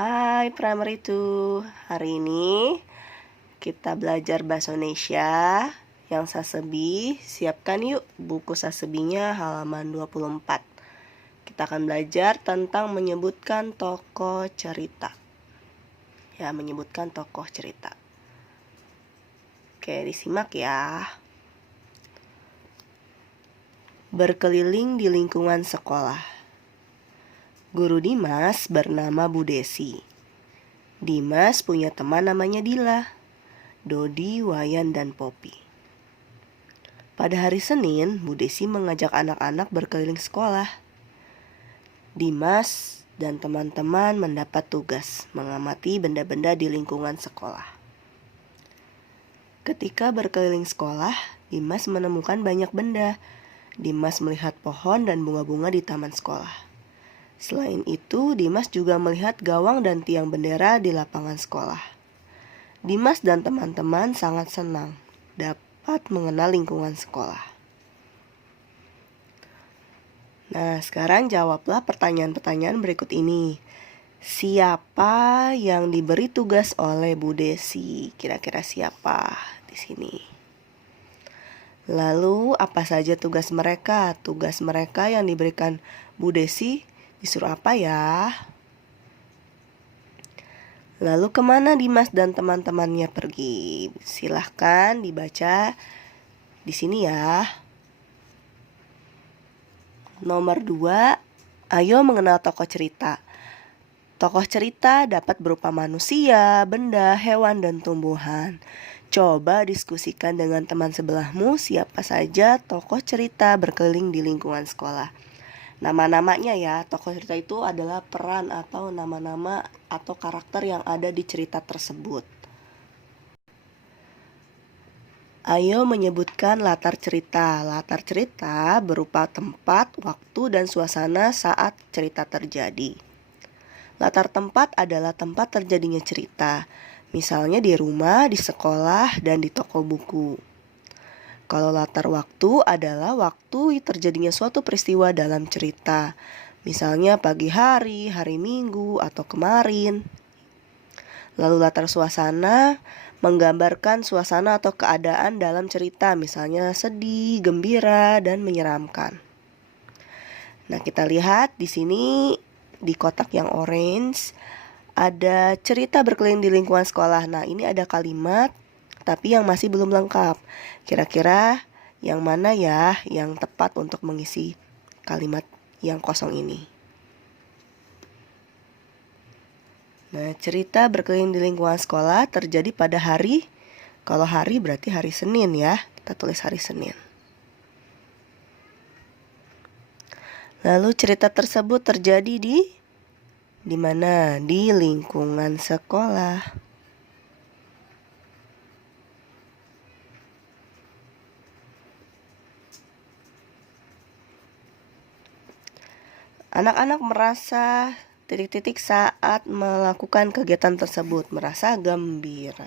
Hai Primary 2, hari ini kita belajar bahasa Indonesia. Yang Sasebi, siapkan yuk buku Sasebinya halaman 24. Kita akan belajar tentang menyebutkan tokoh cerita. Ya, menyebutkan tokoh cerita. Oke, disimak ya. Berkeliling di lingkungan sekolah. Guru Dimas bernama Bu Desi. Dimas punya teman namanya Dila, Dodi, Wayan, dan Popi. Pada hari Senin, Bu Desi mengajak anak-anak berkeliling sekolah. Dimas dan teman-teman mendapat tugas mengamati benda-benda di lingkungan sekolah. Ketika berkeliling sekolah, Dimas menemukan banyak benda. Dimas melihat pohon dan bunga-bunga di taman sekolah. Selain itu, Dimas juga melihat gawang dan tiang bendera di lapangan sekolah. Dimas dan teman-teman sangat senang dapat mengenal lingkungan sekolah. Nah, sekarang jawablah pertanyaan-pertanyaan berikut ini. Siapa yang diberi tugas oleh Bu Desi? Kira-kira siapa di sini? Lalu, apa saja tugas mereka? Tugas mereka yang diberikan Bu Desi disuruh apa ya? Lalu kemana Dimas dan teman-temannya pergi? Silahkan dibaca di sini ya. Nomor 2, ayo mengenal tokoh cerita. Tokoh cerita dapat berupa manusia, benda, hewan, dan tumbuhan. Coba diskusikan dengan teman sebelahmu siapa saja tokoh cerita berkeliling di lingkungan sekolah. Nama-namanya ya, tokoh cerita itu adalah peran atau nama-nama atau karakter yang ada di cerita tersebut. Ayo menyebutkan latar cerita. Latar cerita berupa tempat, waktu, dan suasana saat cerita terjadi. Latar tempat adalah tempat terjadinya cerita, misalnya di rumah, di sekolah, dan di toko buku. Kalau latar waktu adalah waktu terjadinya suatu peristiwa dalam cerita, misalnya pagi hari, hari Minggu, atau kemarin. Lalu latar suasana menggambarkan suasana atau keadaan dalam cerita, misalnya sedih, gembira, dan menyeramkan. Nah, kita lihat di sini di kotak yang orange ada cerita berkeliling di lingkungan sekolah. Nah, ini ada kalimat tapi yang masih belum lengkap. Kira-kira yang mana ya yang tepat untuk mengisi kalimat yang kosong ini? Nah, cerita berkeliling di lingkungan sekolah terjadi pada hari, kalau hari berarti hari Senin ya. Kita tulis hari Senin. Lalu cerita tersebut terjadi di mana? Di lingkungan sekolah. Anak-anak merasa titik-titik saat melakukan kegiatan tersebut, merasa gembira.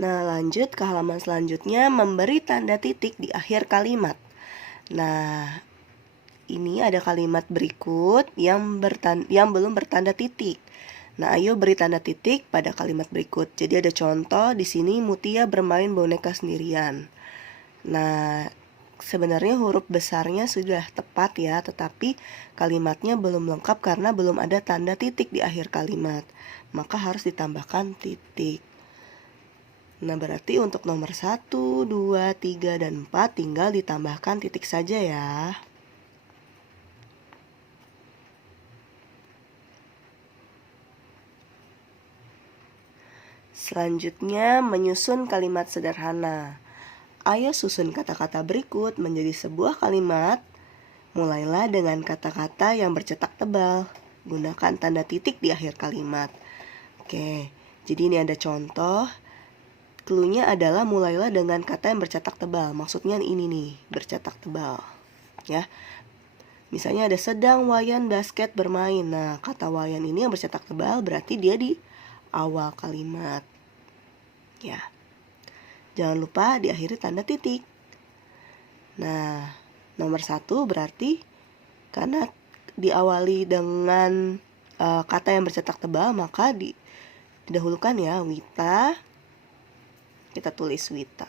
Nah, lanjut ke halaman selanjutnya, memberi tanda titik di akhir kalimat. Nah, ini ada kalimat berikut yang belum bertanda titik. Nah, ayo beri tanda titik pada kalimat berikut. Jadi ada contoh di sini, Mutia bermain boneka sendirian. Nah, sebenarnya huruf besarnya sudah tepat ya, tetapi kalimatnya belum lengkap karena belum ada tanda titik di akhir kalimat. Maka harus ditambahkan titik. Nah, berarti untuk nomor 1, 2, 3, dan 4 tinggal ditambahkan titik saja ya. Selanjutnya, menyusun kalimat sederhana. Ayo susun kata-kata berikut menjadi sebuah kalimat. Mulailah dengan kata-kata yang bercetak tebal. Gunakan tanda titik di akhir kalimat. Oke, jadi ini ada contoh. Cluenya adalah mulailah dengan kata yang bercetak tebal. Maksudnya ini nih, bercetak tebal. Ya. Misalnya ada sedang Wayan basket bermain. Nah, kata Wayan ini yang bercetak tebal berarti dia di awal kalimat. Ya. Jangan lupa diakhiri tanda titik. Nah, nomor 1 berarti karena diawali dengan kata yang bercetak tebal, maka didahulukan ya Wita. Kita tulis Wita.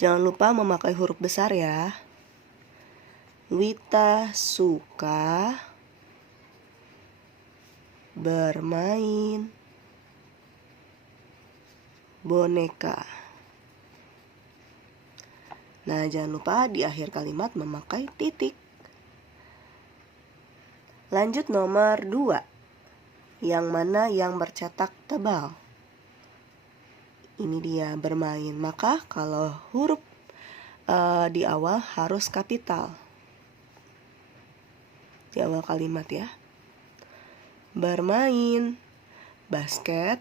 Jangan lupa memakai huruf besar ya. Wita suka bermain boneka. Nah, jangan lupa di akhir kalimat memakai titik. Lanjut nomor 2. Yang mana yang bercetak tebal? Ini dia bermain. Maka kalau huruf di awal harus kapital. Di awal kalimat ya. Bermain basket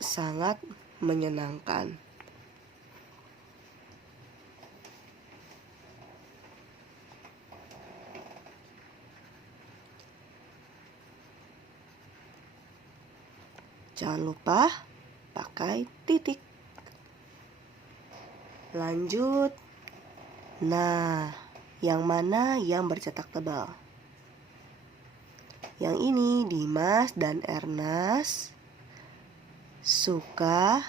sangat menyenangkan. Jangan lupa pakai titik. Lanjut. Nah, yang mana yang bercetak tebal? Yang ini, Dimas dan Ernest suka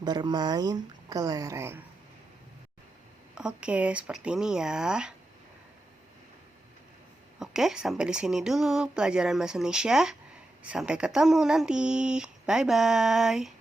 bermain kelereng. Oke, seperti ini ya. Oke, sampai di sini dulu pelajaran Bahasa Indonesia. Sampai ketemu nanti. Bye-bye.